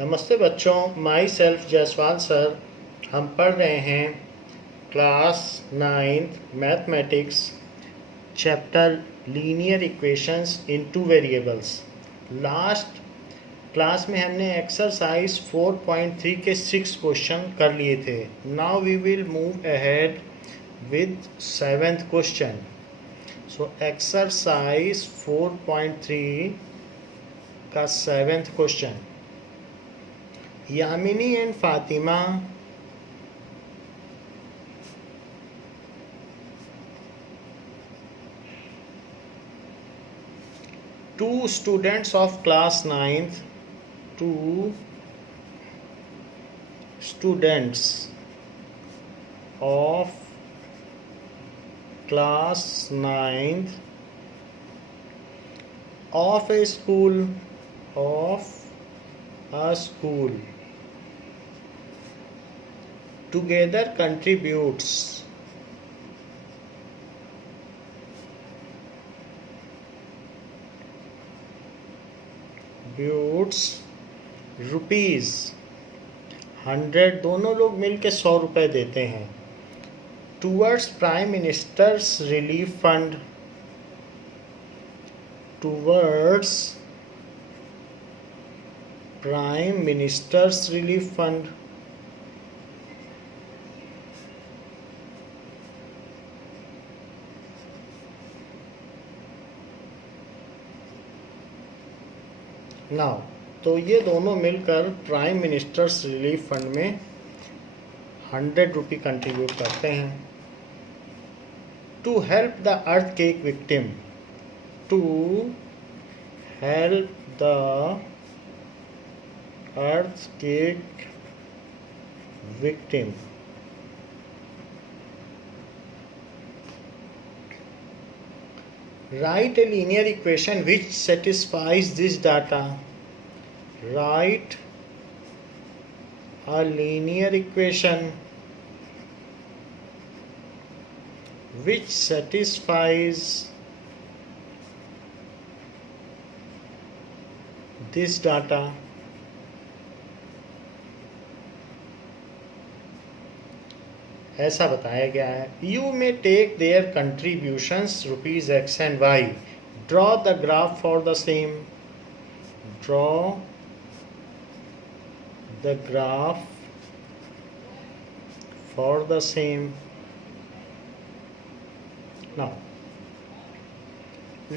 नमस्ते बच्चों, my self Jaiswal sir. हम पढ़ रहे हैं class 9th mathematics chapter linear equations इन टू वेरिएबल्स। लास्ट क्लास में हमने एक्सरसाइज 4.3 के 6 क्वेश्चन कर लिए थे। Now we will move ahead with 7th question. So exercise 4.3 का 7th question. Yamini and Fatima two students of class 9th two students of class 9th of a school together contributes rupees 100। दोनों लोग मिलकर 100 रुपये देते हैं towards prime ministers relief fund. Towards prime ministers relief fund. Now तो ये दोनों मिलकर प्राइम मिनिस्टर्स रिलीफ फंड में 100 रुपये कंट्रीब्यूट करते हैं to help the earthquake victim. To help the earthquake victim. Write a linear equation which satisfies this data. Write a linear equation which satisfies this data. ऐसा बताया गया है। You may take their contributions rupees x and y. Draw the graph for the same. Draw the graph for the same. Now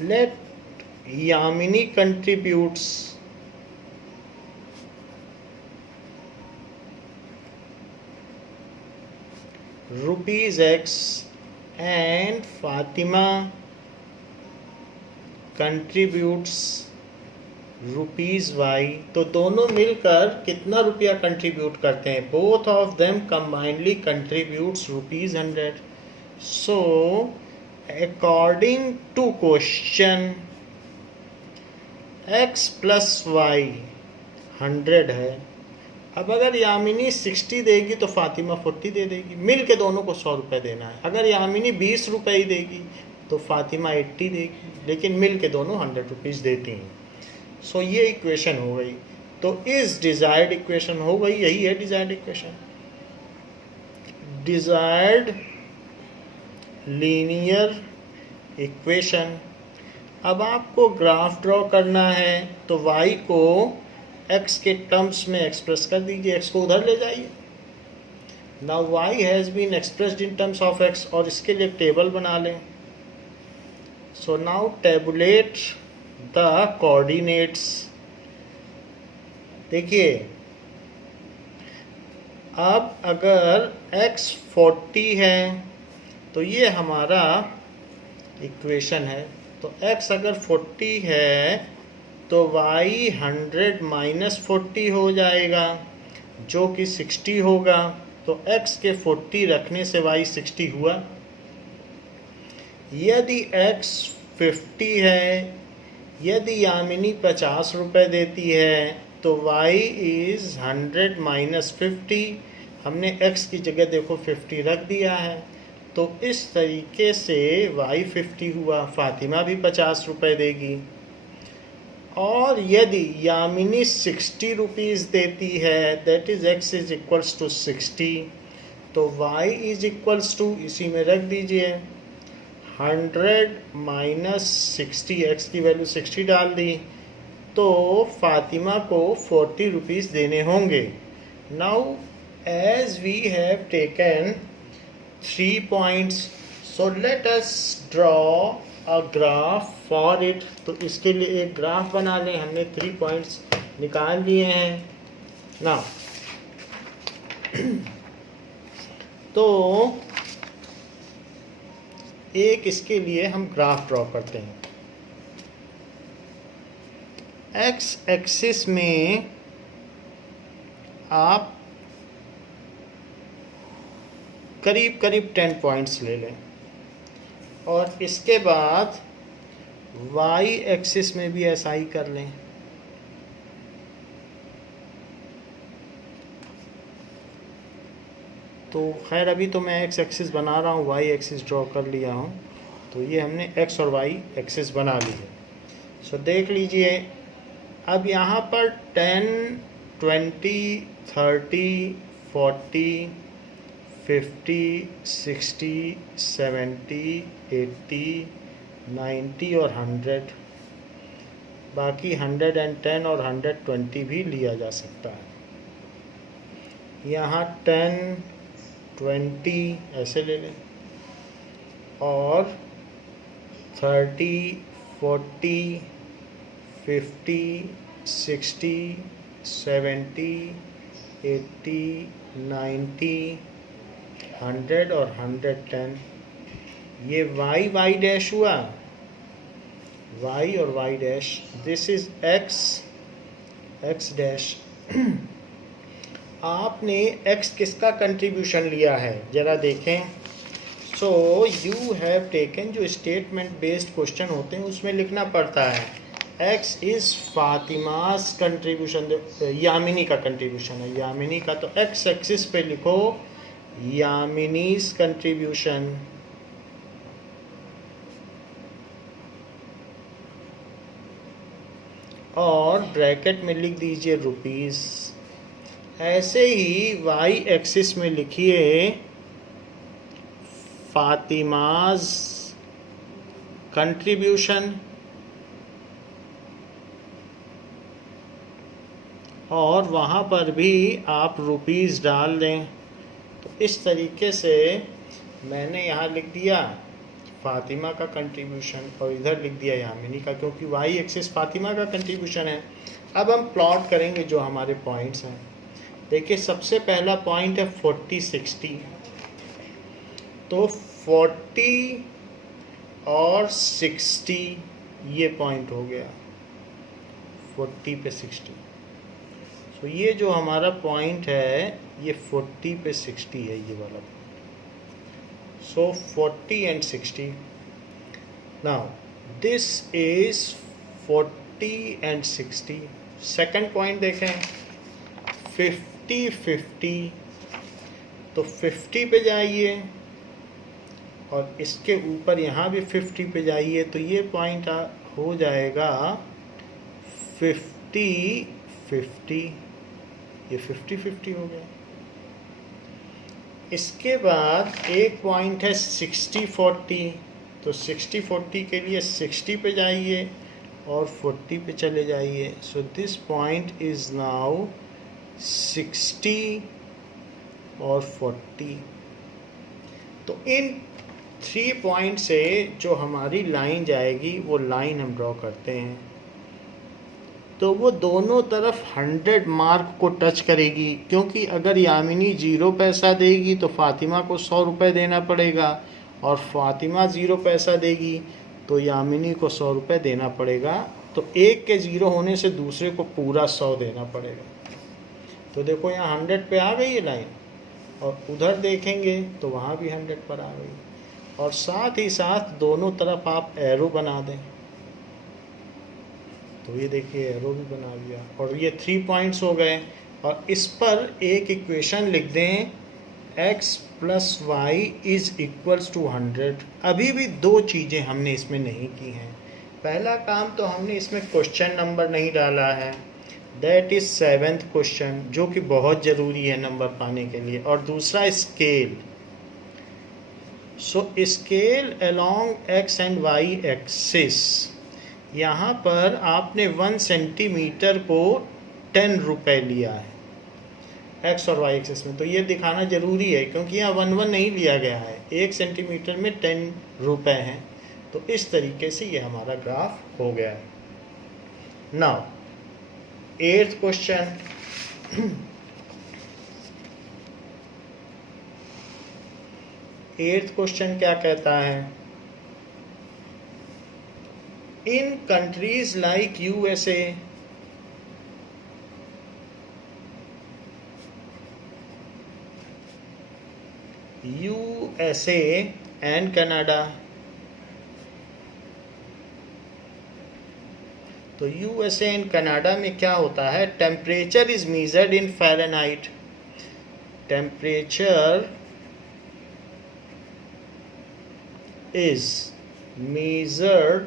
let Yamini contributes rupees x and Fatima contributes rupees y. तो दोनों मिलकर कितना रुपया contribute करते हैं? Both of them combinedly contributes rupees 100। So according to question x plus y 100 है। अब अगर यामिनी 60 देगी तो फातिमा 40 दे देगी। मिल के दोनों को 100 रुपये देना है। अगर यामिनी 20 रुपये ही देगी तो फातिमा 80 देगी, लेकिन मिल के दोनों 100 रुपीज़ देती हैं। सो ये इक्वेशन हो गई। तो इस डिज़ायर्ड इक्वेशन हो गई, यही है desired equation. Desired linear equation. अब आपको ग्राफ ड्रॉ करना है तो y को x के टर्म्स में एक्सप्रेस कर दीजिए। x को उधर ले जाइए। Now y has been expressed in terms of x, और इसके लिए टेबल बना लें। So now tabulate the coordinates. देखिए, अब अगर x 40 है तो ये हमारा इक्वेशन है। तो x अगर 40 है तो y 100 माइनस 40 हो जाएगा, जो कि 60 होगा। तो x के 40 रखने से y 60 हुआ। यदि x 50 है, यदि यामिनी 50 रुपये देती है तो y इज़ 100 माइनस 50। हमने x की जगह देखो 50 रख दिया है। तो इस तरीके से y 50 हुआ। फातिमा भी 50 रुपये देगी। और यदि यामिनी 60 रुपीज़ देती है, that is x is equals to 60, तो y इज इक्वल्स टू, इसी में रख दीजिए 100 माइनस 60, x की वैल्यू 60 डाल दी, तो फातिमा को 40 रुपीज़ देने होंगे। Now as we have taken 3 points, so let us draw a graph for it. तो इसके लिए एक ग्राफ बना लें, हमने 3 पॉइंट्स निकाल लिए हैं ना। तो एक इसके लिए हम ग्राफ ड्रॉ करते हैं। एक्स एक्सिस में आप करीब करीब 10 पॉइंट्स ले लें, और इसके बाद वाई एक्सिस में भी ऐसा ही कर लें। तो खैर अभी तो मैं एक्स एक्सिस बना रहा हूँ, वाई एक्सिस ड्रॉ कर लिया हूँ, तो ये हमने एक्स और वाई एक्सिस बना ली है। सो देख लीजिए, अब यहाँ पर 10, 20, 30, 40, 50, 60, 70, 80, 90 और 100, बाकी 110 और 120 भी लिया जा सकता है। यहाँ 10, 20 ऐसे ले लें, और 30, 40, 50, 60, 70, 80, 90, 100 और 110। ये वाई वाई डैश हुआ, वाई और y dash, this is x x dash. आपने एक्स किसका कंट्रीब्यूशन लिया है जरा देखें। सो यू हैव टेकन, जो स्टेटमेंट बेस्ड क्वेश्चन होते हैं उसमें लिखना पड़ता है x is Fatima's contribution, Yamini का कंट्रीब्यूशन है, यामिनी का, तो एक्स एक्सिस पे लिखो यामिनीस कंट्रीब्यूशन, और ब्रैकेट में लिख दीजिए रुपीस। ऐसे ही वाई एक्सिस में लिखिए फातिमाज कंट्रीब्यूशन, और वहाँ पर भी आप रुपीस डाल दें। तो इस तरीके से मैंने यहाँ लिख दिया फातिमा का कंट्रीब्यूशन, और इधर लिख दिया यामिनी का, क्योंकि वाई एक्सिस फातिमा का कंट्रीब्यूशन है। अब हम प्लॉट करेंगे जो हमारे पॉइंट्स हैं। देखिए, सबसे पहला पॉइंट है 40, 60, तो 40 और 60 ये पॉइंट हो गया, 40 पे 60। तो ये जो हमारा पॉइंट है ये 40 पे 60 है, ये वाला। सो 40 and 60। Now this is 40 and 60। Second point देखें 50, 50, तो 50 पे जाइए, और इसके ऊपर यहाँ भी 50 पे जाइए, तो ये पॉइंट हो जाएगा 50, 50, ये 50, 50 हो गया। इसके बाद एक पॉइंट है 60, 40, तो 60, 40 के लिए 60 पे जाइए और 40 पे चले जाइए। So this point is now 60 और 40। तो इन 3 पॉइंट से जो हमारी लाइन जाएगी वो लाइन हम ड्रॉ करते हैं, तो वो दोनों तरफ 100 मार्क को टच करेगी, क्योंकि अगर यामिनी 0 पैसा देगी तो फातिमा को 100 रुपये देना पड़ेगा, और फातिमा 0 पैसा देगी तो यामिनी को 100 रुपये देना पड़ेगा। तो एक के 0 होने से दूसरे को पूरा 100 देना पड़ेगा। तो देखो यहाँ 100 पे आ गई ये लाइन, और उधर देखेंगे तो वहाँ भी 100 पर आ गई, और साथ ही साथ दोनों तरफ आप एरो बना दें। तो ये देखिए एरो भी बना दिया, और ये 3 पॉइंट्स हो गए। और इस पर एक इक्वेशन लिख दें x plus y is equals to 100। अभी भी 2 चीज़ें हमने इसमें नहीं की हैं। पहला काम तो हमने इसमें क्वेश्चन नंबर नहीं डाला है, दैट इज 7th क्वेश्चन, जो कि बहुत ज़रूरी है नंबर पाने के लिए। और दूसरा scale, so scale along x and y axis, यहाँ पर आपने 1 सेंटीमीटर को 10 रुपये लिया है एक्स और वाई एक्सिस में, तो ये दिखाना ज़रूरी है क्योंकि यहाँ 1 नहीं लिया गया है, 1 सेंटीमीटर में 10 रुपये हैं। तो इस तरीके से ये हमारा ग्राफ हो गया है। नाउ 8th क्वेश्चन, क्या कहता है, in countries like USA and Canada, तो यूएसए एंड कनाडा में क्या होता है, temperature is measured in Fahrenheit, temperature is measured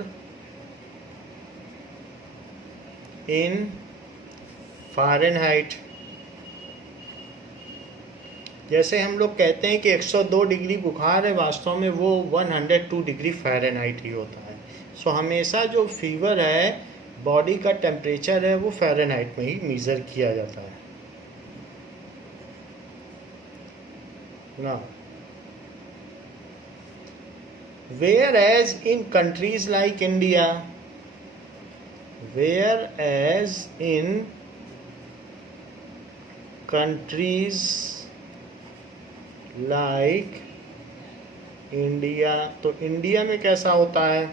in Fahrenheit। जैसे हम लोग कहते हैं कि 102 डिग्री बुखार है, वास्तव में वो 102 डिग्री फ़ारेनहाइट ही होता है। सो हमेशा जो फीवर है, बॉडी का टेम्परेचर है, वो फ़ारेनहाइट में ही मेज़र किया जाता है ना। Whereas in countries like India, तो इंडिया में कैसा होता है,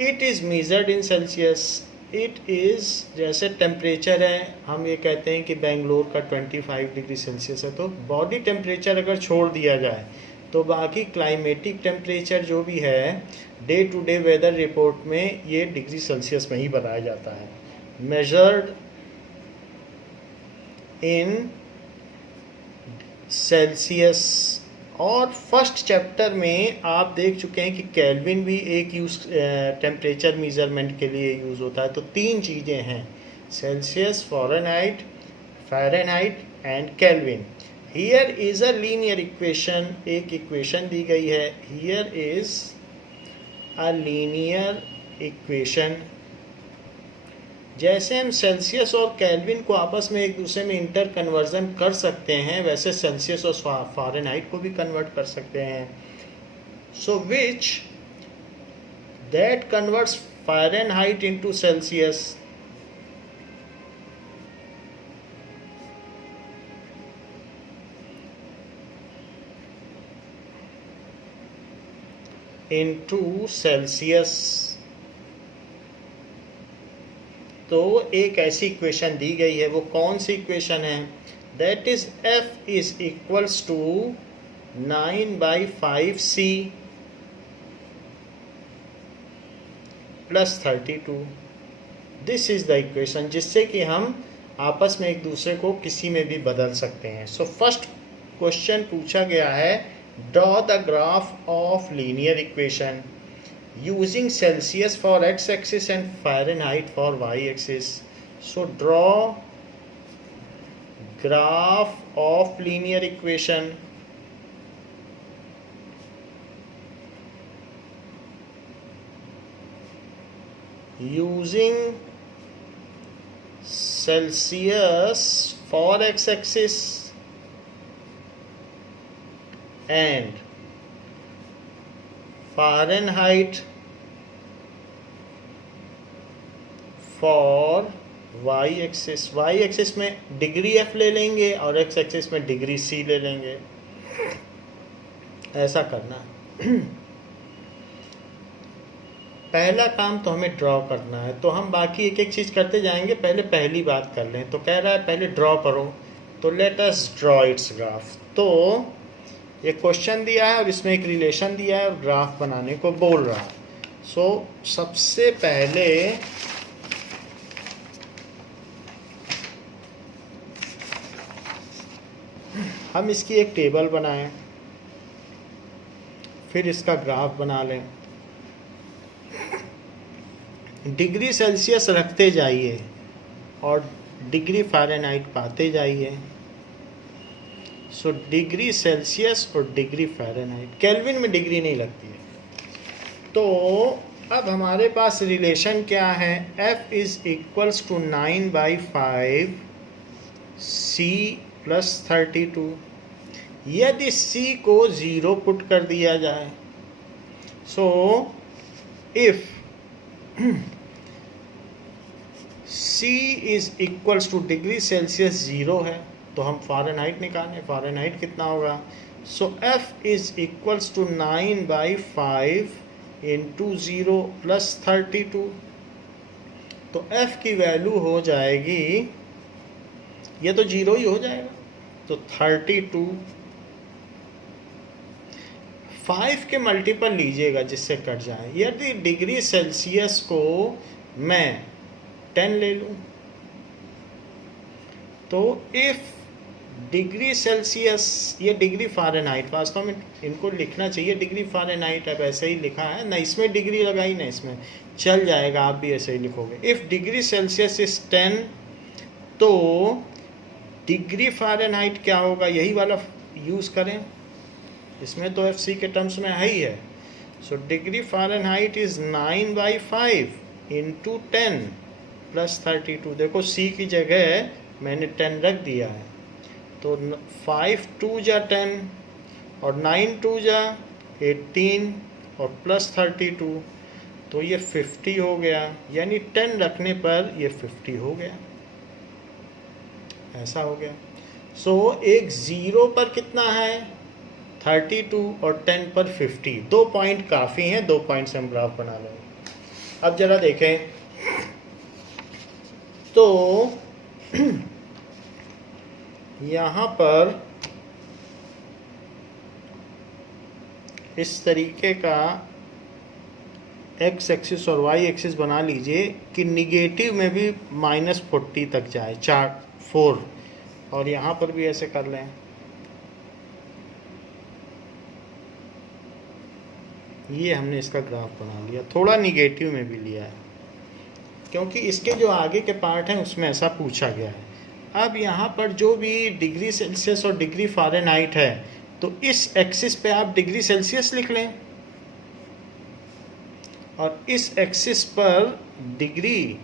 it is measured in Celsius, it is, जैसे टेम्परेचर है, हम ये कहते हैं कि बेंगलोर का 25 डिग्री सेल्सियस है, तो बॉडी टेम्परेचर अगर छोड़ दिया जाए तो बाकी क्लाइमेटिक टेम्परेचर जो भी है day to day weather report में ये डिग्री सेल्सियस में ही बताया जाता है, मेजर्ड इन सेल्सियस। और फर्स्ट चैप्टर में आप देख चुके हैं कि केल्विन भी एक टेम्परेचर मेजरमेंट के लिए यूज़ होता है। तो 3 चीज़ें हैं, Celsius, Fahrenheit and kelvin. Here is a linear equation, एक इक्वेशन दी गई है, here is a linear equation. जैसे हम सेल्सियस और केल्विन को आपस में एक दूसरे में इंटर कन्वर्जन कर सकते हैं, वैसे सेल्सियस और फ़ारेनहाइट को भी कन्वर्ट कर सकते हैं। So which that converts Fahrenheit into Celsius, into Celsius. तो एक ऐसी इक्वेशन दी गई है, वो कौन सी इक्वेशन है, that is F is equals to 9/5C plus 32। This is the equation, जिससे कि हम आपस में एक दूसरे को किसी में भी बदल सकते हैं। सो फर्स्ट क्वेश्चन पूछा गया है, draw the graph of linear equation using Celsius for x-axis and Fahrenheit for y-axis. So draw graph of linear equation using Celsius for x-axis and Fahrenheit for y axis. Y axis में degree F ले लेंगे और x axis में degree C ले लेंगे, ऐसा करना। पहला काम तो हमें ड्रॉ करना है, तो हम बाकी एक एक चीज़ करते जाएंगे, पहले पहली बात कर लें। तो कह रहा है पहले ड्रॉ करो, तो late us draw it's graph. तो ये क्वेश्चन दिया है और इसमें एक रिलेशन दिया है और ग्राफ बनाने को बोल रहा है। सो सबसे पहले हम इसकी एक टेबल बनाएं, फिर इसका ग्राफ बना लें। डिग्री सेल्सियस रखते जाइए और डिग्री फ़ारेनहाइट पाते जाइए। सो डिग्री सेल्सियस और डिग्री फ़ारेनहाइट, केल्विन में डिग्री नहीं लगती है। तो अब हमारे पास रिलेशन क्या है, F is equals to 9/5 C plus 32। यदि C को 0 पुट कर दिया जाए, so if C is equals to degree Celsius 0 है तो हम फ़ारेनहाइट निकालें, फ़ारेनहाइट कितना होगा। So F is equals to 9/5 into 0 plus 32। तो F की वैल्यू हो जाएगी, ये तो 0 ही हो जाएगा, तो 32। 5 के मल्टीपल लीजिएगा जिससे कट जाए। यदि डिग्री सेल्सियस को मैं 10 ले लूँ तो इफ डिग्री सेल्सियस, ये डिग्री फ़ारेनहाइट, वास्तव में इनको लिखना चाहिए डिग्री फ़ारेनहाइट, अब ऐसे ही लिखा है ना, इसमें डिग्री लगाई ना इसमें, चल जाएगा, आप भी ऐसे ही लिखोगे। इफ़ डिग्री सेल्सियस इज 10 तो डिग्री फ़ारेनहाइट क्या होगा, यही वाला यूज़ करें, इसमें तो FC के टर्म्स में है ही है। So degree Fahrenheit is 9/5 into 10 plus 32। देखो C की जगह मैंने 10 रख दिया है, तो 5 2 जा 10 और 9 2 जा 18 और प्लस 32, तो ये 50 हो गया, यानी 10 रखने पर ये 50 हो गया, ऐसा हो गया। सो एक 0 पर कितना है 32 और 10 पर 50, 2 पॉइंट काफ़ी हैं, 2 पॉइंट से हम ग्राफ बना लेंगे। अब जरा देखें तो यहाँ पर इस तरीके का x एक्सिस और y एक्सिस बना लीजिए कि निगेटिव में भी -40 तक जाए, 4, और यहाँ पर भी ऐसे कर लें। ये हमने इसका ग्राफ बना लिया, थोड़ा निगेटिव में भी लिया है क्योंकि इसके जो आगे के पार्ट हैं उसमें ऐसा पूछा गया है। अब यहाँ पर जो भी डिग्री सेल्सियस और डिग्री फ़ारेनहाइट है, तो इस एक्सिस पे आप डिग्री सेल्सियस लिख लें और इस एक्सिस पर डिग्री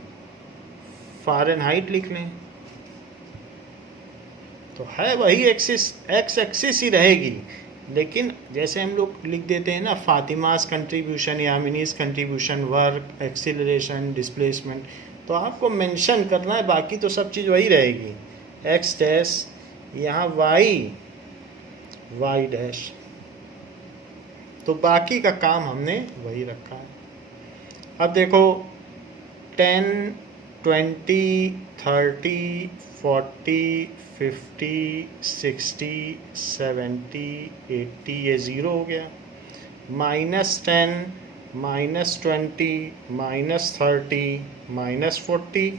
फ़ारेनहाइट लिख लें, तो है वही एक्सिस, एक्स एक्सिस ही रहेगी। लेकिन जैसे हम लोग लिख देते हैं ना, Fatima's contribution, Yamini's contribution, work, acceleration, displacement, तो आपको मेंशन करना है, बाकी तो सब चीज़ वही रहेगी। एक्स डैश, यहाँ वाई डैश, तो बाकी का काम हमने वही रखा है। अब देखो 10 20 30 40 50 60 70 80, ये 0 हो गया। -10 -20 -30 -40,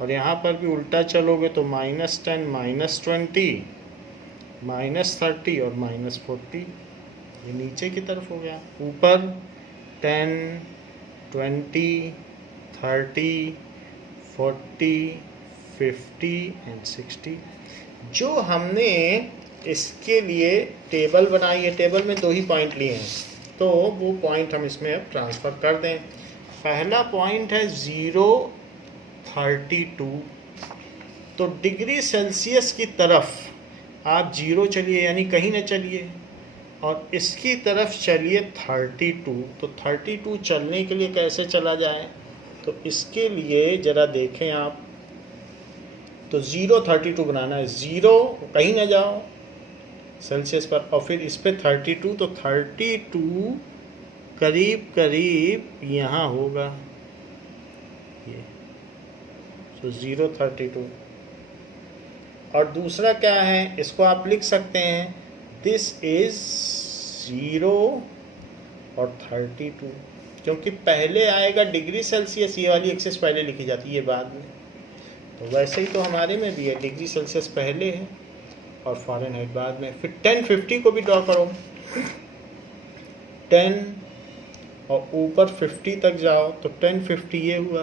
और यहाँ पर भी उल्टा चलोगे तो -10 -20 -30 और -40, ये नीचे की तरफ हो गया। ऊपर 10 20 30 40 50 एंड 60। जो हमने इसके लिए टेबल बनाई है, टेबल में 2 ही पॉइंट लिए हैं, तो वो पॉइंट हम इसमें अब ट्रांसफ़र कर दें। पहला पॉइंट है 0 32, तो डिग्री सेल्सियस की तरफ आप 0 चलिए, यानी कहीं ना चलिए, और इसकी तरफ चलिए 32। तो 32 चलने के लिए कैसे चला जाए, तो इसके लिए ज़रा देखें आप, तो 0 32 बनाना है, 0 कहीं ना जाओ सेल्सियस पर, और फिर इस पर 32, तो 32 करीब करीब यहाँ होगा ये, तो 0 32। और दूसरा क्या है, इसको आप लिख सकते हैं, दिस इज 0 और 32, क्योंकि पहले आएगा डिग्री सेल्सियस, ये वाली एक्सिस पहले लिखी जाती है, ये बाद में। तो वैसे ही तो हमारे में भी है, डिग्री सेल्सियस पहले है और फ़ारेनहाइट बाद में। फिर 10 50 को भी ड्रॉ करो, 10 और ऊपर 50 तक जाओ तो 1050 ये हुआ।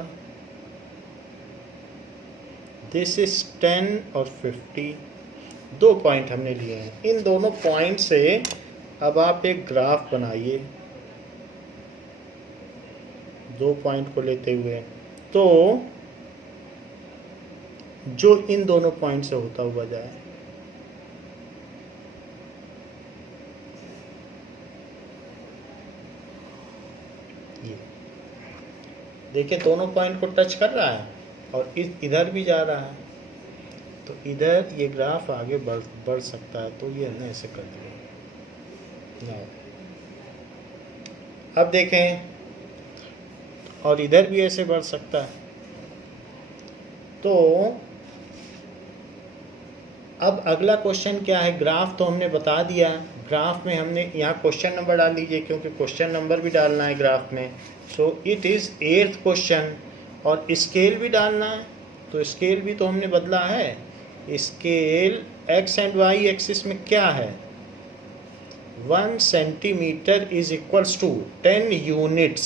दिस इज 10 और 50, 2 पॉइंट हमने लिए हैं। इन दोनों पॉइंट से अब आप एक ग्राफ बनाइए 2 पॉइंट को लेते हुए। तो जो इन दोनों पॉइंट से होता हुआ जाए, ये देखिए दोनों पॉइंट को टच कर रहा है और इधर भी जा रहा है, तो इधर ये ग्राफ आगे बढ़ सकता है। तो ये हमने ऐसे कर दिया। अब देखें, और इधर भी ऐसे बढ़ सकता है। तो अब अगला क्वेश्चन क्या है? ग्राफ तो हमने बता दिया। ग्राफ में हमने यहाँ क्वेश्चन नंबर डाल दीजिए, क्योंकि क्वेश्चन नंबर भी डालना है ग्राफ में। So it is 8th question. और स्केल भी डालना है, तो स्केल भी तो हमने बदला है। Scale x and y axis में क्या है? 1 centimetre is equals to 10 units.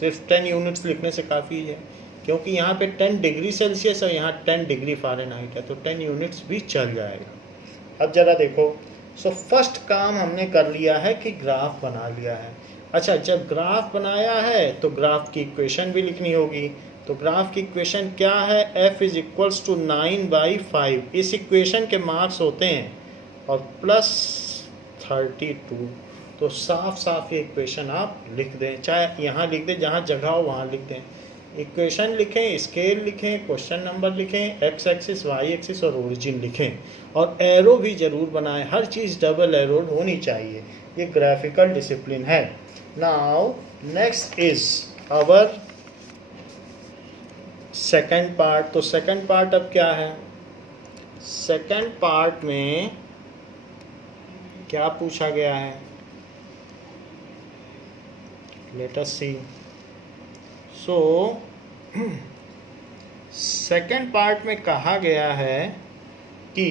सिर्फ 10 यूनिट्स लिखने से काफ़ी है, क्योंकि यहाँ पे 10 डिग्री सेल्सियस और यहाँ 10 डिग्री फ़ारेनहाइट है, तो 10 यूनिट्स भी चल जाएगा। अब ज़रा देखो, सो फर्स्ट काम हमने कर लिया है कि ग्राफ बना लिया है। अच्छा, जब ग्राफ बनाया है तो ग्राफ की इक्वेशन भी लिखनी होगी। तो ग्राफ की इक्वेशन क्या है? f is equals to 9/5। इस इक्वेशन के मार्क्स होते हैं और प्लस 32। तो साफ साफ ये इक्वेशन आप लिख दें, चाहे यहाँ लिख दें, जहाँ जगह हो वहाँ लिख दें। इक्वेशन लिखें, स्केल लिखें, क्वेश्चन नंबर लिखें, एक्स एक्सिस, वाई एक्सिस और ओरिजिन लिखें, और एरो भी ज़रूर बनाएं। हर चीज़ डबल एरोड होनी चाहिए। ये ग्राफिकल डिसिप्लिन है। Now next is our second part. तो सेकंड पार्ट अब क्या है? सेकंड पार्ट में क्या पूछा गया है? लेट अस सी। सो सेकंड पार्ट में कहा गया है कि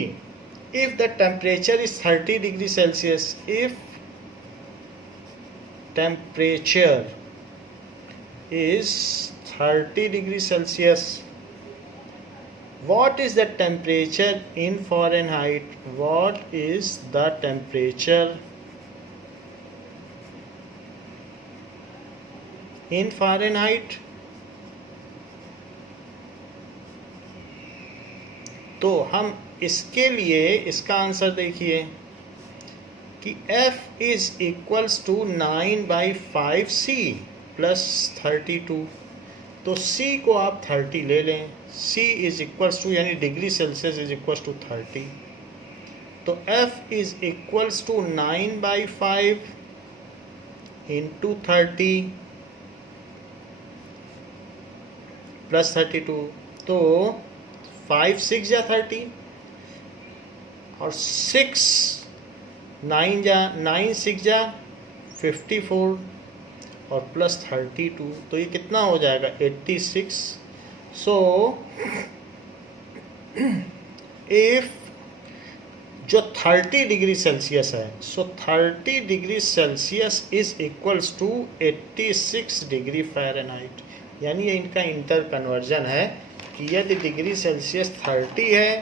if the temperature is 30 degree Celsius, if temperature is 30 degree Celsius, what is the temperature in Fahrenheit? What is the temperature in Fahrenheit? तो हम इसके लिए इसका आंसर देखिए कि F is equals to 9/5C plus 32। तो C को आप 30 ले लें। C इज इक्वल्स टू, यानी degree Celsius is equals to 30। तो F is equals to 9/5 into 30 plus 32। तो 5 6 जा 30 और 6 9 जा 9 6 जा 54 और प्लस 32। तो ये कितना हो जाएगा? 86। सो इफ जो 30 डिग्री सेल्सियस है, so 30 degree Celsius is equals to 86 degree Fahrenheit. यानी ये इनका इंटर कन्वर्जन है कि यदि डिग्री सेल्सियस 30 है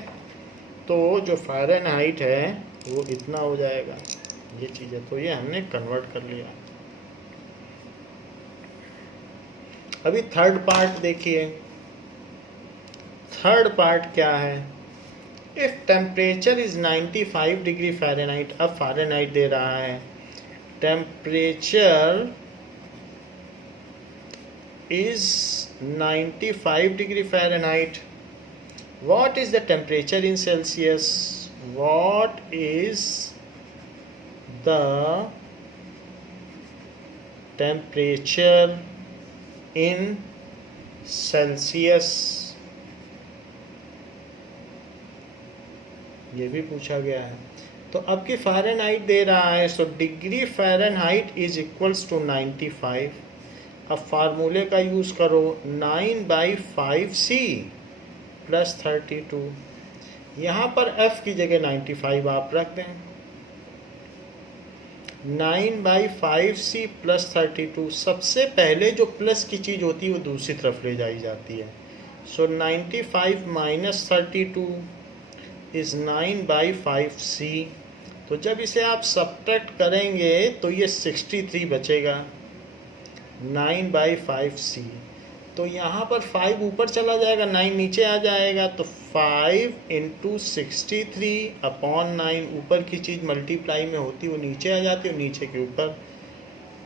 तो जो फ़ारेनहाइट है वो इतना हो जाएगा। ये चीज़ है, तो ये हमने कन्वर्ट कर लिया। अभी थर्ड पार्ट देखिए। थर्ड पार्ट क्या है? If temperature is 95 degree Fahrenheit. अब फ़ारेनहाइट दे रहा है। Temperature is 95 degree Fahrenheit. What is the temperature in Celsius? What is the temperature in Celsius? ये भी पूछा गया है। तो अब की फ़ारेनहाइट दे रहा है, so degree Fahrenheit is equals to 95। अब फार्मूले का यूज़ करो, 9/5C प्लस 32। यहाँ पर F की जगह 95 आप रख दें। 9/5c प्लस 32, सबसे पहले जो प्लस की चीज़ होती है वो दूसरी तरफ ले जाई जाती है। सो 95 माइनस 32 इज़ 9/5c। तो जब इसे आप सब्ट्रैक्ट करेंगे तो ये 63 बचेगा 9/5c। तो यहाँ पर 5 ऊपर चला जाएगा, 9 नीचे आ जाएगा, तो 5 × 63 अपॉन 9, ऊपर की चीज़ मल्टीप्लाई में होती वो नीचे आ जाती है, नीचे के ऊपर।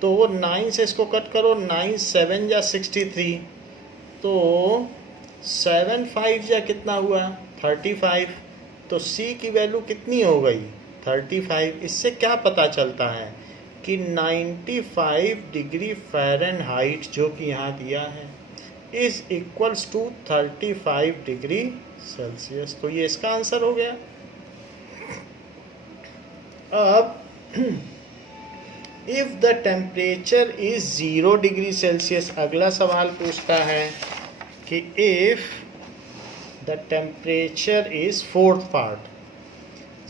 तो 9 से इसको कट करो, 9 7 या 63, तो 7 5 या कितना हुआ 35। तो c की वैल्यू कितनी हो गई 35। इससे क्या पता चलता है कि 95 डिग्री फ़ारेनहाइट जो कि यहाँ दिया है is equals to 35 degree Celsius. तो ये इसका आंसर हो गया। अब if the temperature is 0 degree Celsius, अगला सवाल पूछता है कि if the temperature is 4th part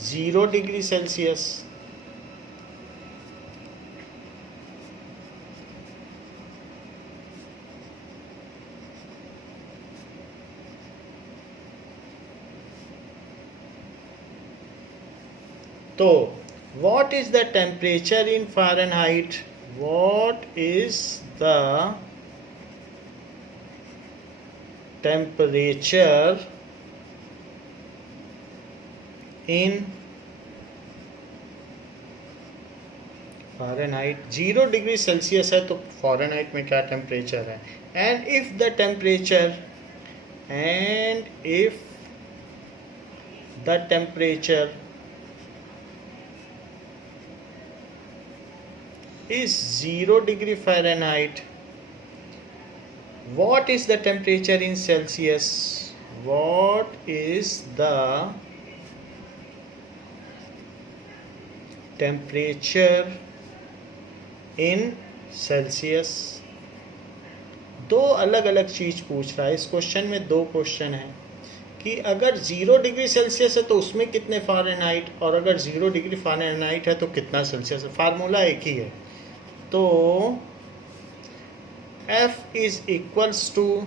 0 degree Celsius, तो what is the temperature in Fahrenheit? What is the temperature in Fahrenheit? 0 degree Celsius है तो फ़ारेनहाइट में क्या टेम्परेचर है? And if the temperature is 0 degree Fahrenheit, what is the temperature in Celsius? What is the temperature in Celsius? दो अलग अलग चीज़ पूछ रहा है। इस क्वेश्चन में दो क्वेश्चन है कि अगर 0 डिग्री सेल्सियस है तो उसमें कितने फ़ारेनहाइट, और अगर 0 डिग्री फ़ारेनहाइट है तो कितना सेल्सियस है। फार्मूला एक ही है। तो F is equals to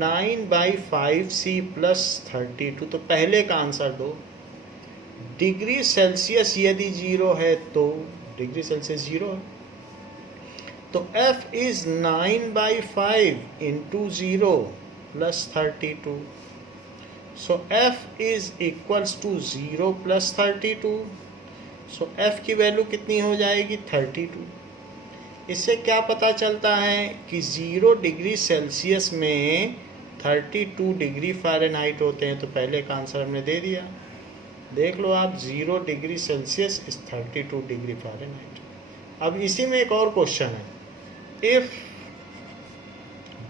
9/5c plus 32। तो पहले का आंसर दो। डिग्री सेल्सियस यदि 0 है तो डिग्री सेल्सियस 0 है, तो F is 9/5 × 0 plus 32। So F is equals to 0 plus 32। So F की वैल्यू कितनी हो जाएगी 32। इससे क्या पता चलता है कि 0 डिग्री सेल्सियस में 32 डिग्री फ़ारेनहाइट होते हैं। तो पहले का आंसर हमने दे दिया। देख लो आप, 0 degree Celsius is 32 degree Fahrenheit. अब इसी में एक और क्वेश्चन है, इफ़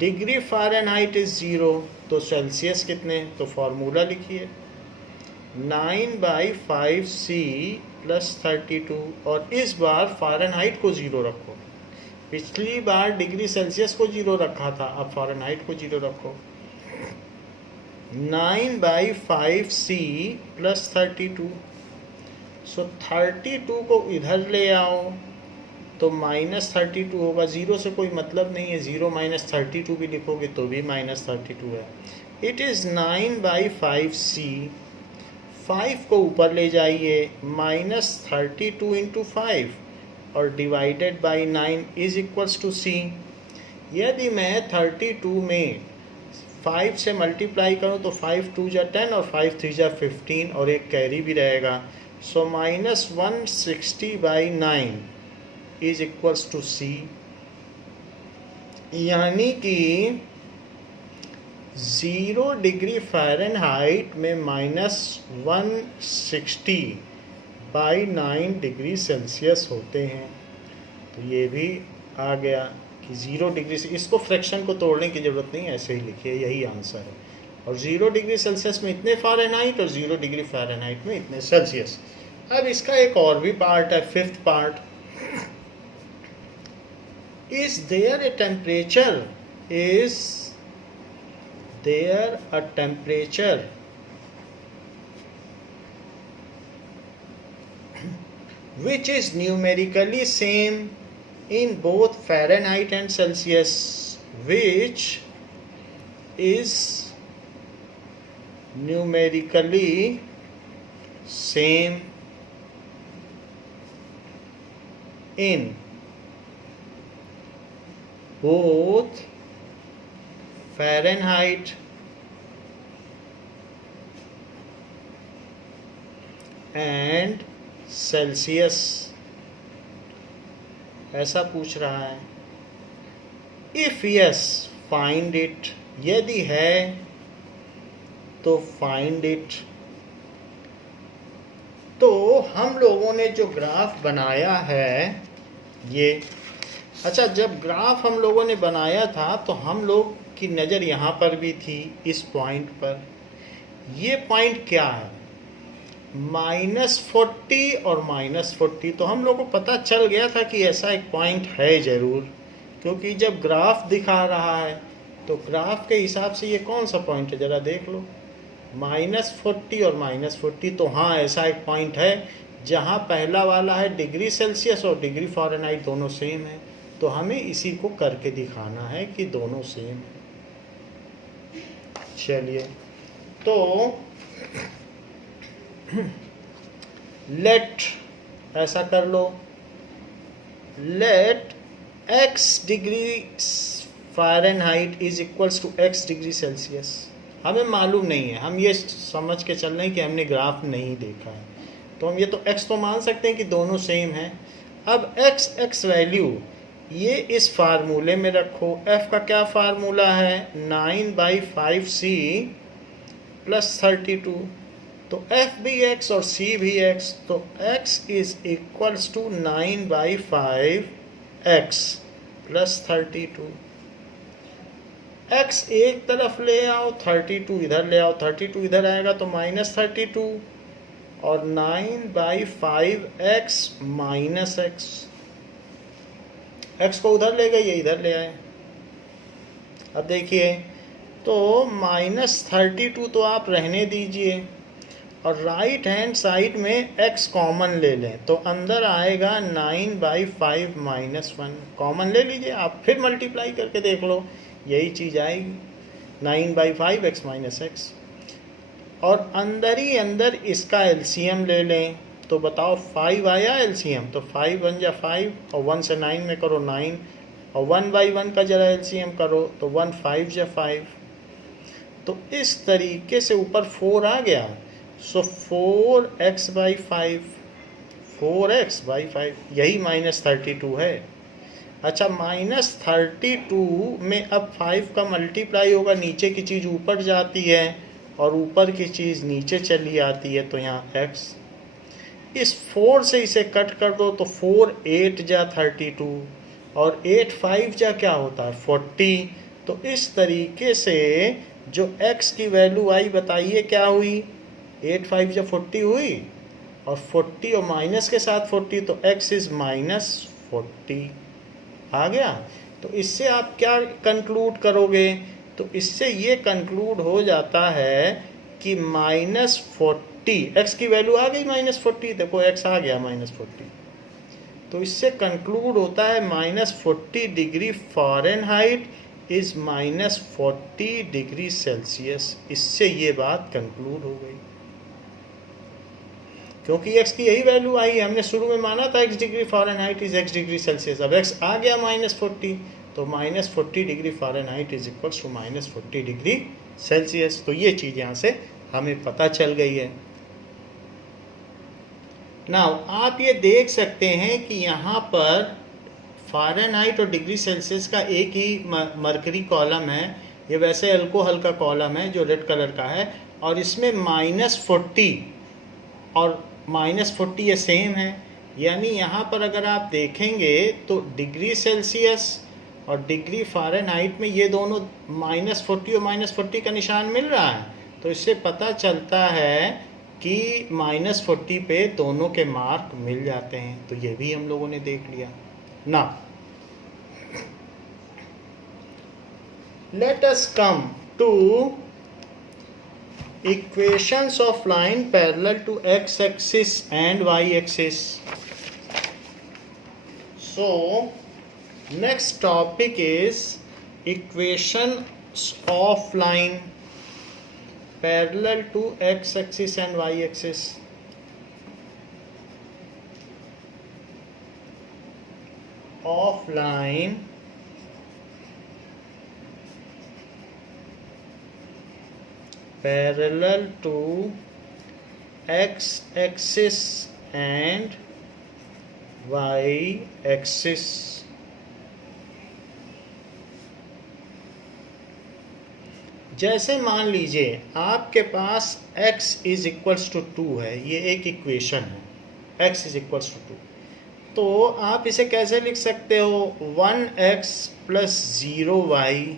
डिग्री फ़ारेनहाइट इज़ 0 तो सेल्सियस कितने? तो फॉर्मूला लिखिए 9/5c प्लस 32, और इस बार फ़ारेनहाइट को 0 रखो। पिछली बार डिग्री सेल्सियस को 0 रखा था, अब फ़ारेनहाइट को 0 रखो। 9/5c plus 32। सो 32 को इधर ले आओ तो -32 होगा। 0 से कोई मतलब नहीं है, 0 - 32 भी लिखोगे तो भी -32 है। इट इज़ 9/5c, 5 को ऊपर ले जाइए, -32 × 5 और divided by 9 is equals to c। यदि मैं 32 में 5 से मल्टीप्लाई करूं तो 5 2 जा 10 और 5 3 जा 15 और एक कैरी भी रहेगा। सो -160/9 इज इक्वल्स टू c, यानी कि 0 डिग्री फ़ारेनहाइट में -160/9 डिग्री सेल्सियस होते हैं। तो ये भी आ गया कि 0 डिग्री से, इसको फ्रैक्शन को तोड़ने की ज़रूरत नहीं, ऐसे ही लिखिए, यही आंसर है। और 0 डिग्री सेल्सियस में इतने फ़ारेनहाइट और 0 डिग्री फ़ारेनहाइट में इतने सेल्सियस। अब इसका एक और भी पार्ट है, 5th part. Is there a temperature, is there a temperature which is numerically same in both Fahrenheit and Celsius, which is numerically same in both Fahrenheit and Celsius। ऐसा पूछ रहा है। इफ यस फाइंड इट, यदि है तो find it. तो हम लोगों ने जो ग्राफ बनाया है ये, अच्छा जब ग्राफ हम लोगों ने बनाया था तो हम लोग की नज़र यहाँ पर भी थी इस पॉइंट पर। ये पॉइंट क्या है? -40 और -40। तो हम लोग को पता चल गया था कि ऐसा एक पॉइंट है ज़रूर, क्योंकि जब ग्राफ दिखा रहा है तो ग्राफ के हिसाब से ये कौन सा पॉइंट है ज़रा देख लो। -40 और -40, तो हाँ ऐसा एक पॉइंट है जहाँ पहला वाला है डिग्री सेल्सियस और डिग्री फ़ारेनहाइट दोनों सेम है। तो हमें इसी को करके दिखाना है कि दोनों सेम है। चलिए तो लेट ऐसा कर लो, let x degree Fahrenheit is equals to x degree Celsius. हमें मालूम नहीं है, हम ये समझ के चल रहे हैं कि हमने ग्राफ नहीं देखा है, तो हम ये तो x तो मान सकते हैं कि दोनों सेम है। अब x वैल्यू ये इस फार्मूले में रखो। f का क्या फार्मूला है? 9/5c + 32। तो f भी x और c भी x, तो x is equals to 9/5x + 32। x एक तरफ ले आओ, 32 इधर ले आओ, 32 इधर आएगा तो -32 और 9/5x - x। x को उधर ले गए, ये इधर ले आए। अब देखिए तो -32 तो आप रहने दीजिए और राइट हैंड साइड में x कॉमन ले लें, तो अंदर आएगा 9/5 - 1। कॉमन ले लीजिए, आप फिर मल्टीप्लाई करके देख लो, यही चीज़ आएगी 9/5x - x। और अंदर ही अंदर इसका एलसीएम ले लें, तो बताओ 5 आया एलसीएम, तो 5 × 5 और 1 से 9 में करो 9, और 1/1 का जरा एलसीएम करो तो 1 5 × 5। तो इस तरीके से ऊपर 4 आ गया, सो 4x/5, 4x/5 यही -32 है। अच्छा -32 में अब 5 का मल्टीप्लाई होगा, नीचे की चीज़ ऊपर जाती है और ऊपर की चीज़ नीचे चली आती है, तो यहाँ x। इस 4 से इसे कट कर दो तो 4 8 × 32 और 8 5 × क्या होता है 40। तो इस तरीके से जो x की वैल्यू आई बताइए क्या हुई? 8 5 × 40 हुई, और 40 और माइनस के साथ 40, तो x इज़ -40 आ गया। तो इससे आप क्या कंक्लूड करोगे? तो इससे ये कंक्लूड हो जाता है कि -40 x की वैल्यू आ गई -40, देखो x आ गया -40। तो इससे कंक्लूड होता है -40 degree Fahrenheit is -40 degree Celsius. इससे ये बात कंक्लूड हो गई, क्योंकि x की यही वैल्यू आई। हमने शुरू में माना था x degree Fahrenheit is x degree Celsius, अब x आ गया -40, तो -40 degree Fahrenheit is equals to -40 degree Celsius. तो ये चीज़ यहाँ से हमें पता चल गई है। नाउ आप ये देख सकते हैं कि यहाँ पर फ़ारेनहाइट और डिग्री सेल्सियस का एक ही मरकरी कॉलम है। ये वैसे अल्कोहल का कॉलम है जो रेड कलर का है, और इसमें -40 और -40 ये सेम है। यानी यहाँ पर अगर आप देखेंगे तो डिग्री सेल्सियस और डिग्री फ़ारेनहाइट में ये दोनों -40 और -40 का निशान मिल रहा है। तो इससे पता चलता है कि -40 पे दोनों के मार्क मिल जाते हैं। तो ये भी हम लोगों ने देख लिया ना। Let us come to equations of line parallel to x axis and y axis. So next topic is equations of line parallel to x axis and y axis. Of line parallel to x axis and y axis. जैसे मान लीजिए आपके पास x is equals to 2 है, ये एक equation है, x is equals to 2, तो आप इसे कैसे लिख सकते हो? 1x plus 0y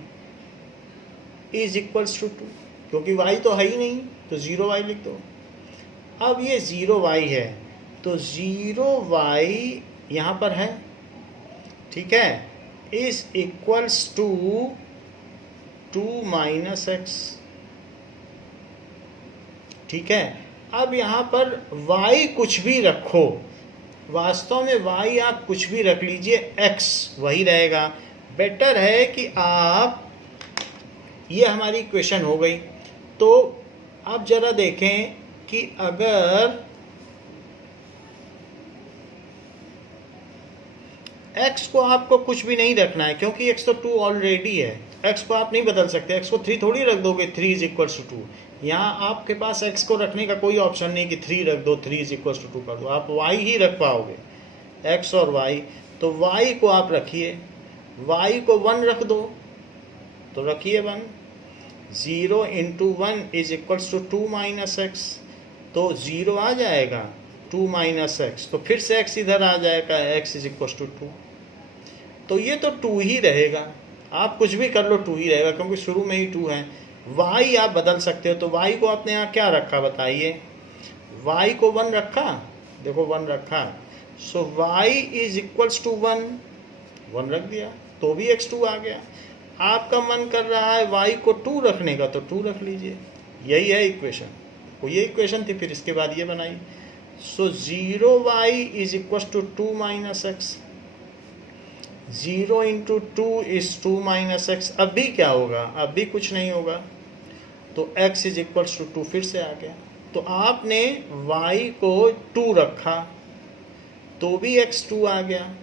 is equals to 2, क्योंकि y तो है ही नहीं तो 0y लिख दो। अब ये 0y है तो 0y यहाँ पर है, ठीक है, is equals to 2 minus x, ठीक है। अब यहाँ पर y कुछ भी रखो, वास्तव में y आप कुछ भी रख लीजिए, x वही रहेगा। बेटर है कि आप, ये हमारी इक्वेशन हो गई। तो अब जरा देखें कि अगर x को आपको कुछ भी नहीं रखना है, क्योंकि x तो 2 ऑलरेडी है, x को आप नहीं बदल सकते, x को 3 थोड़ी रख दोगे, 3 इज इक्वल्स टू 2। यहाँ आपके पास x को रखने का कोई ऑप्शन नहीं कि 3 रख दो, 3 इज इक्वल्स टू 2 कर दो, आप y ही रख पाओगे, x और y। तो y को आप रखिए, y को 1 रख दो तो रखिए 1, 0 into 1 is equals to 2 minus x, तो 0 आ जाएगा, 2 माइनस एक्स, तो फिर से x इधर आ जाएगा, x इज इक्वल्स टू 2। तो ये तो 2 ही रहेगा, आप कुछ भी कर लो 2 ही रहेगा, क्योंकि शुरू में ही 2 है। y आप बदल सकते हो, तो y को आपने यहाँ क्या रखा बताइए? y को 1 रखा, देखो 1 रखा, सो y इज इक्वल्स टू 1 रख दिया, तो भी x 2 आ गया। आपका मन कर रहा है y को 2 रखने का, तो 2 रख लीजिए, यही है इक्वेशन। तो ये इक्वेशन थी, फिर इसके बाद ये बनाई। So 0y is equals to 2 minus x, 0 into 2 is 2 minus x. अब भी क्या होगा? अब भी कुछ नहीं होगा, तो x इज इक्वल्स टू 2 फिर से आ गया। तो आपने y को 2 रखा तो भी x 2 आ गया,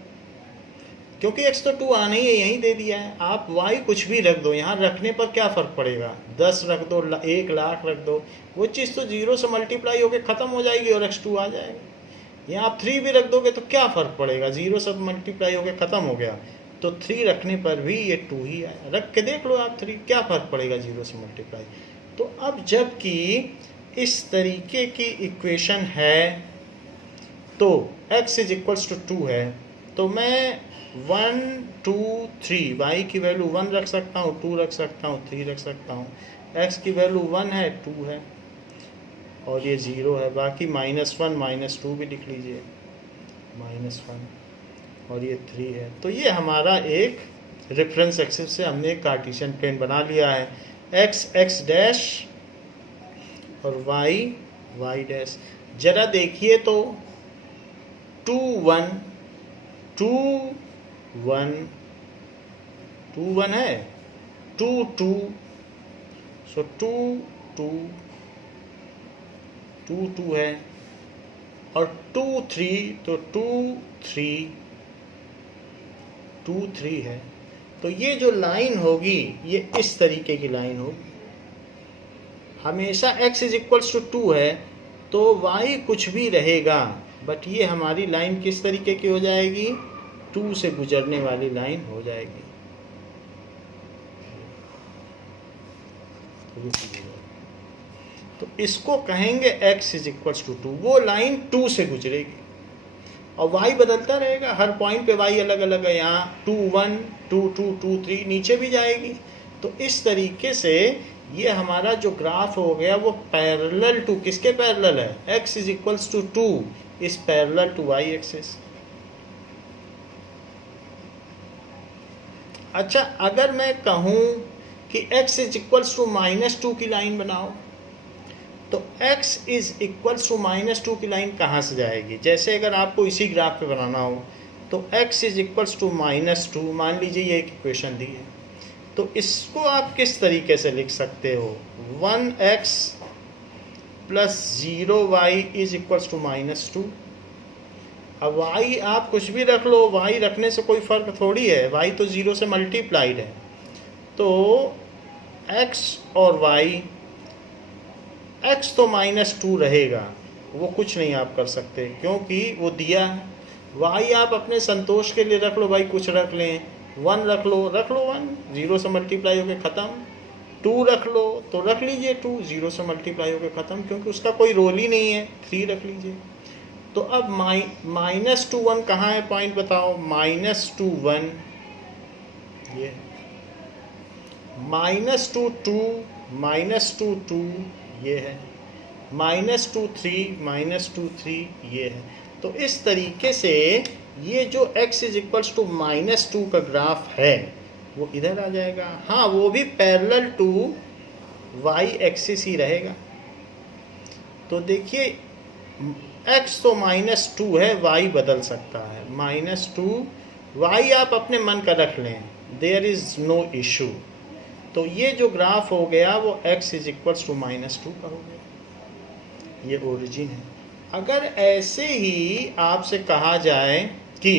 क्योंकि x तो 2 आना ही है, यहीं दे दिया है। आप y कुछ भी रख दो, यहाँ रखने पर क्या फ़र्क पड़ेगा? 10 रख दो, 1 लाख रख दो, वो चीज़ तो 0 से मल्टीप्लाई होकर ख़त्म हो जाएगी और x 2 आ जाएगा। यहाँ आप 3 भी रख दोगे तो क्या फ़र्क पड़ेगा? 0 से मल्टीप्लाई होकर ख़त्म हो गया, तो 3 रखने पर भी ये 2 ही आया। रख के देख लो आप 3, क्या फ़र्क पड़ेगा 0 से मल्टीप्लाई। तो अब जबकि इस तरीके की इक्वेशन है, तो x इज इक्वल्स टू 2 है, तो मैं 1 2 3 y की वैल्यू 1 रख सकता हूँ, 2 रख सकता हूँ, 3 रख सकता हूँ। x की वैल्यू 1 है, 2 है और ये 0 है, बाकी -1 -2 भी लिख लीजिए, -1 और ये 3 है। तो ये हमारा एक रेफरेंस एक्सिस से हमने एक कार्टेशियन प्लेन बना लिया है, x x डैश और y y डैश। जरा देखिए तो 2 1 2 1 2 1 है, 2 2, सो 2 2 2 2 है, और 2 3, तो 2 3 2 3 है। तो ये जो लाइन होगी ये इस तरीके की लाइन होगी। हमेशा x इज इक्वल्स टू 2 है तो y कुछ भी रहेगा, बट ये हमारी लाइन किस तरीके की हो जाएगी? 2 से गुजरने वाली लाइन हो जाएगी। तो इसको कहेंगे x इज इक्वल्स टू 2, वो लाइन 2 से गुजरेगी और y बदलता रहेगा, हर पॉइंट पे y अलग अलग है, यहाँ 2 1 2 2 2 3 नीचे भी जाएगी। तो इस तरीके से ये हमारा जो ग्राफ हो गया वो पैरेलल टू, किसके पैरेलल है? x is equals to 2 is parallel to y axis. अच्छा, अगर मैं कहूँ कि x इज इक्वल्स टू -2 की लाइन बनाओ, तो x इज इक्वल्स टू -2 की लाइन कहाँ से जाएगी? जैसे अगर आपको इसी ग्राफ पे बनाना हो तो x इज इक्वल्स टू -2, मान लीजिए ये एक इक्वेशन दी है। तो इसको आप किस तरीके से लिख सकते हो, 1x plus 0y is equals to -2। अब y आप कुछ भी रख लो, y रखने से कोई फ़र्क थोड़ी है, y तो 0 से मल्टीप्लाइड है। तो x और y, x तो -2 रहेगा, वो कुछ नहीं आप कर सकते क्योंकि वो दिया है। y आप अपने संतोष के लिए रख लो, भाई कुछ रख लें, 1 रख लो 1, 0 से मल्टीप्लाई होकर ख़त्म। 2 रख लो तो रख लीजिए 2, 0 से मल्टीप्लाई होकर ख़त्म, क्योंकि उसका कोई रोल ही नहीं है। 3 रख लीजिए। तो अब -2 1 कहाँ है, पॉइंट बताओ। -2 1 ये, -2 2, -2 2 ये है, -2 3 ये है। तो इस तरीके से ये जो x इज इक्वल्स टू -2 का ग्राफ है वो इधर आ जाएगा। हाँ, वो भी पैरेलल टू y एक्सिस ही रहेगा। तो देखिए x तो -2 है, y बदल सकता है, -2 y आप अपने मन का रख लें, देयर इज नो इशू। तो ये जो ग्राफ हो गया वो x इज इक्वल्स टू -2 का हो गया, ये ओरिजिन है। अगर ऐसे ही आपसे कहा जाए कि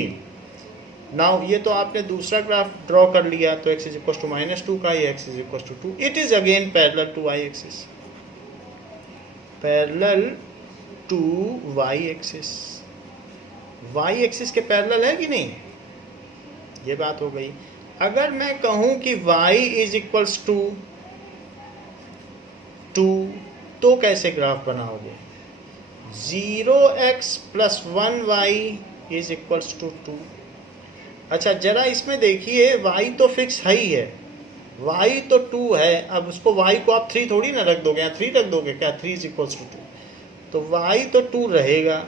नाउ ये तो आपने दूसरा ग्राफ ड्रॉ कर लिया, तो x इज इक्वल्स टू -2 का, ये x is equals to 2, it is again parallel to y axis, parallel to y axis. y axis के पैरेलल है कि नहीं, ये बात हो गई। अगर मैं कहूं कि y इज इक्वल्स टू 2, तो कैसे ग्राफ बनाओगे, 0x plus 1y is equals to 2। अच्छा जरा इसमें देखिए, y तो फिक्स है ही है, y तो 2 है। अब उसको y को आप 3 थोड़ी ना रख दोगे, 3 रख दोगे क्या, 3 इज इक्वल्स टू 2, तो y तो 2 रहेगा,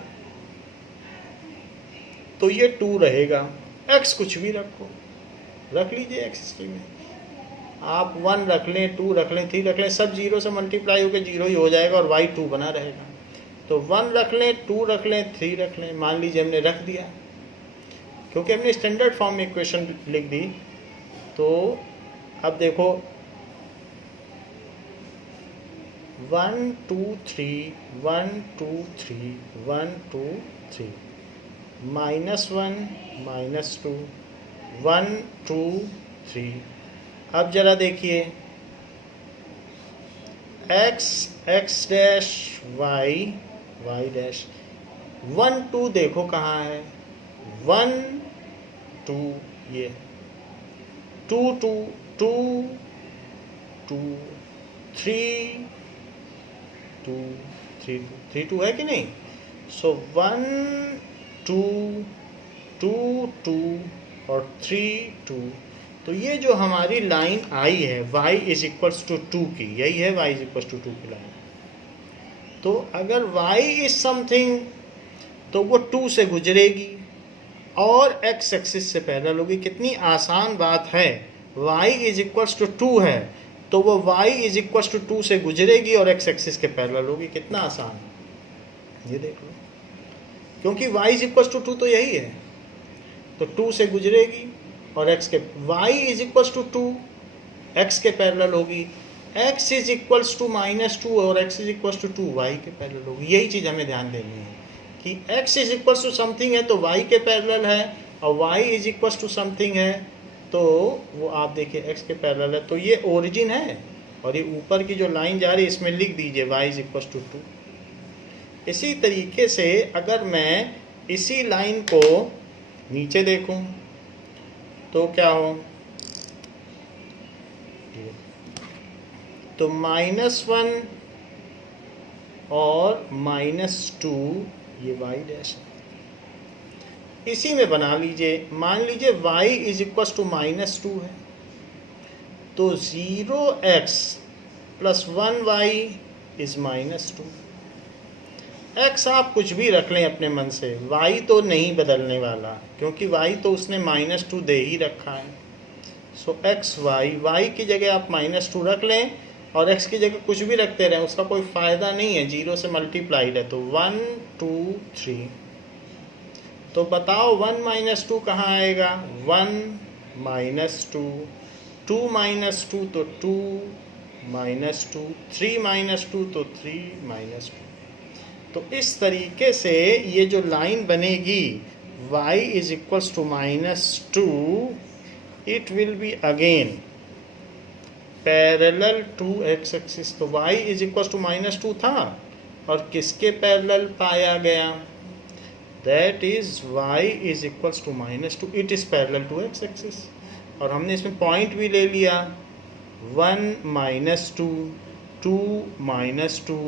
तो ये 2 रहेगा। x कुछ भी रखो, रख लीजिए x हिस्ट्री में, आप 1 रख लें, 2 रख लें, 3 रख लें, सब 0 से मल्टीप्लाई होकर 0 ही हो जाएगा और y 2 बना रहेगा। तो 1 रख लें, 2 रख लें, 3 रख लें, मान लीजिए हमने रख दिया, क्योंकि हमने स्टैंडर्ड फॉर्म में इक्वेशन लिख दी। तो अब देखो 1 2 3 1 2 3 1 2 3, -1 -2 1 2 3। अब जरा देखिए x डैश y डैश, 1 2 देखो कहाँ है, 1 2 ये, 2 2 2 2 3 2 3 3 2 है कि नहीं। सो 1 2 2 2 और 3 2। तो ये जो हमारी लाइन आई है y इज इक्वल्स टू 2 की, यही है y इज इक्वल्स टू 2 की लाइन। तो अगर y इज समथिंग तो वो 2 से गुजरेगी और x एक्सिस से पैरेलल होगी। कितनी आसान बात है, y इज इक्वल्स टू 2 है तो वो y इज इक्वल्स टू 2 से गुजरेगी और x एक्सिस के पैरेलल होगी। कितना आसान, ये देख लो, क्योंकि y इज इक्वल्स टू 2 तो यही है, तो 2 से गुजरेगी और x के, y is equals to 2 x के पैरेलल होगी, x इज इक्वल्स टू -2 और x is equals to 2 y के पैरेलल होगी। यही चीज़ हमें ध्यान देनी है कि x is equals to something है तो y के पैरेलल है, और y is equals to something है तो वो आप देखिए x के पैरेलल है। तो ये ओरिजिन है और ये ऊपर की जो लाइन जा रही है इसमें लिख दीजिए y इज इक्वल्स टू 2। इसी तरीके से अगर मैं इसी लाइन को नीचे देखूं तो क्या हो, तो -1 और -2 ये y डैश इसी में बना लीजिए। मान लीजिए y इज इक्वल्स टू -2 है, तो 0x plus 1y is -2। x आप कुछ भी रख लें अपने मन से, y तो नहीं बदलने वाला क्योंकि y तो उसने -2 दे ही रखा है। सो x y की जगह आप -2 रख लें और x की जगह कुछ भी रखते रहें, उसका कोई फ़ायदा नहीं है, 0 से मल्टीप्लाइड है। तो 1 2 3, तो बताओ 1 माइनस 2 कहाँ आएगा? 1 माइनस 2, 2 माइनस 2 तो 2 माइनस 2, 3 माइनस 2 तो 3 माइनस 2। तो इस तरीके से ये जो लाइन बनेगी y is equals to -2, it will be again parallel to x axis. तो y इज इक्वल्स टू -2 था और किसके पैरेलल पाया गया? That is y is equals to -2, it is parallel to x axis. और हमने इसमें पॉइंट भी ले लिया 1 माइनस 2, 2 माइनस 2,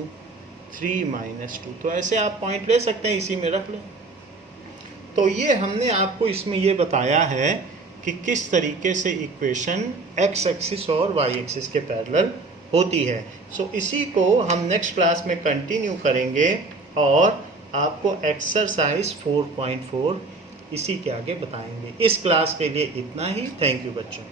3 माइनस 2। तो ऐसे आप पॉइंट ले सकते हैं, इसी में रख लें। तो ये हमने आपको इसमें ये बताया है कि किस तरीके से इक्वेशन x एक्सिस और y एक्सिस के पैरेलल होती है। सो इसी को हम नेक्स्ट क्लास में कंटिन्यू करेंगे और आपको एक्सरसाइज 4.4 इसी के आगे बताएंगे। इस क्लास के लिए इतना ही। थैंक यू बच्चों।